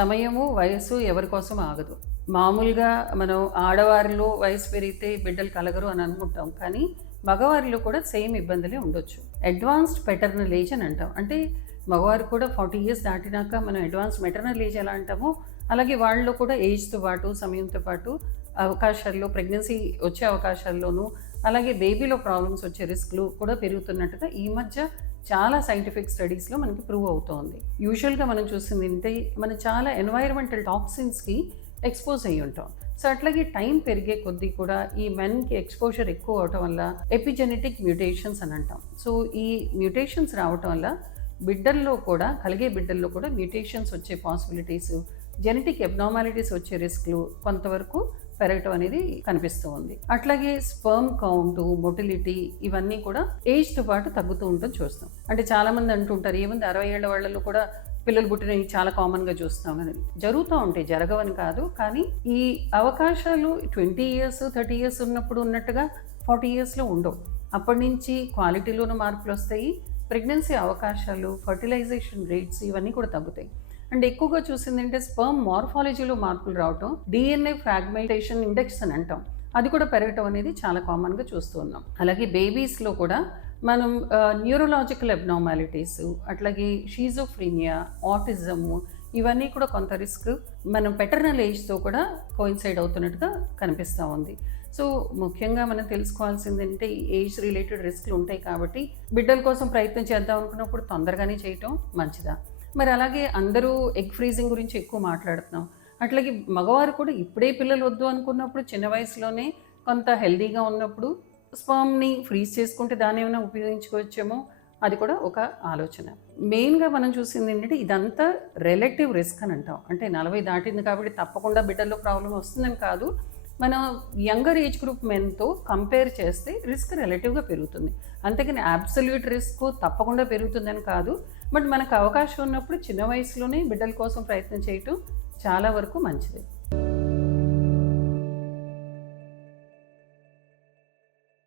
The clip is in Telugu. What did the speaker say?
సమయము, వయస్సు ఎవరి కోసం ఆగదు. మామూలుగా మనం ఆడవారిలో వయసు పెరిగితే బిడ్డలు కలగరు అని అనుకుంటాం. కానీ మగవారిలో కూడా సేమ్ ఇబ్బందులే ఉండొచ్చు. అడ్వాన్స్డ్ పెటర్నల్ ఏజ్ అని అంటాం. అంటే మగవారు కూడా 40 ఇయర్స్ దాటినాక మనం అడ్వాన్స్డ్ మెటర్నల్ ఏజ్ ఎలా అంటామో అలాగే వాళ్ళలో కూడా ఏజ్తో పాటు సమయంతో పాటు అవకాశాల్లో ప్రెగ్నెన్సీ వచ్చే అవకాశాల్లోనూ అలాగే బేబీలో ప్రాబ్లమ్స్ వచ్చే రిస్క్లు కూడా పెరుగుతున్నట్టుగా ఈ మధ్య చాలా సైంటిఫిక్ స్టడీస్లో మనకి ప్రూవ్ అవుతోంది. యూజువల్గా మనం చూసింది ఏంటంటే మనం చాలా ఎన్వైరన్మెంటల్ టాక్సిన్స్కి ఎక్స్పోజ్ అయ్యి ఉంటాం. సో అట్లాగే టైం పెరిగే కొద్దీ కూడా ఈ మెన్కి ఎక్స్పోజర్ ఎక్కువ అవటం వల్ల ఎపిజెనెటిక్ మ్యూటేషన్స్ అని అంటాం. సో ఈ మ్యూటేషన్స్ రావటం వల్ల బిడ్డల్లో కూడా మ్యూటేషన్స్ వచ్చే పాసిబిలిటీస్, జెనెటిక్ అబ్నార్మాలిటీస్ వచ్చే రిస్క్లు కొంతవరకు పెరగటం అనేది కనిపిస్తూ ఉంది. అట్లాగే స్పర్మ్ కౌంటు, మొటిలిటీ ఇవన్నీ కూడా ఏజ్తో పాటు తగ్గుతూ ఉంటుంది చూస్తాం. అంటే చాలామంది అంటుంటారు ఏముంది 60 ఏళ్ల వాళ్ళలో కూడా పిల్లలు పుట్టినవి చాలా కామన్గా చూస్తాం అని. జరుగుతూ ఉంటాయి, జరగవని కాదు. కానీ ఈ అవకాశాలు 20 ఇయర్స్ 30 ఇయర్స్ ఉన్నప్పుడు ఉన్నట్టుగా 40 ఇయర్స్లో ఉండవు. అప్పటి నుంచి క్వాలిటీలోనూ మార్పులు వస్తాయి, ప్రెగ్నెన్సీ అవకాశాలు, ఫర్టిలైజేషన్ రేట్స్ ఇవన్నీ కూడా తగ్గుతాయి. అండ్ ఎక్కువగా చూసిందంటే స్పర్మ్ మార్ఫాలజీలో మార్పులు రావటం, డిఎన్ఏ ఫ్రాగ్మెంటేషన్ ఇండెక్స్ అని అంటాం, అది కూడా పెరగటం అనేది చాలా కామన్గా చూస్తూ ఉన్నాం. అలాగే బేబీస్లో కూడా మనం న్యూరలాజికల్ అబ్నార్మాలిటీస్, అట్లాగే షీజోఫ్రీనియా, ఆటిజము ఇవన్నీ కూడా కొంత రిస్క్ మనం పెటర్నల్ ఏజ్తో కూడా కోయిన్సైడ్ అవుతున్నట్టుగా కనిపిస్తూ ఉంది. సో ముఖ్యంగా మనం తెలుసుకోవాల్సింది అంటే ఏజ్ రిలేటెడ్ రిస్క్లు ఉంటాయి కాబట్టి బిడ్డల కోసం ప్రయత్నం చేద్దాం అనుకున్నప్పుడు తొందరగానే చేయటం మంచిదా. మరి అలాగే అందరూ ఎగ్ ఫ్రీజింగ్ గురించి ఎక్కువ మాట్లాడుతున్నాం. అట్లాగే మగవారు కూడా ఇప్పుడే పిల్లలు వద్దు అనుకున్నప్పుడు చిన్న వయసులోనే కొంత హెల్దీగా ఉన్నప్పుడు స్పర్మ్ని ఫ్రీజ్ చేసుకుంటే దాన్ని ఏమైనా ఉపయోగించుకోవచ్చేమో, అది కూడా ఒక ఆలోచన. మెయిన్గా మనం చూసింది ఏంటంటే ఇదంతా రిలేటివ్ రిస్క్ అని అంటాం. అంటే 40 దాటింది కాబట్టి తప్పకుండా బిడ్డల్లో ప్రాబ్లం వస్తుందని కాదు. మనం యంగర్ ఏజ్ గ్రూప్ మెన్తో కంపేర్ చేస్తే రిస్క్ రిలేటివ్గా పెరుగుతుంది. అంతేకాని అబ్సల్యూట్ రిస్క్ తప్పకుండా పెరుగుతుందని కాదు. బట్ మనకు అవకాశం ఉన్నప్పుడు చిన్న వయసులోనే బిడ్డల కోసం ప్రయత్నం చేయటం చాలా వరకు మంచిది.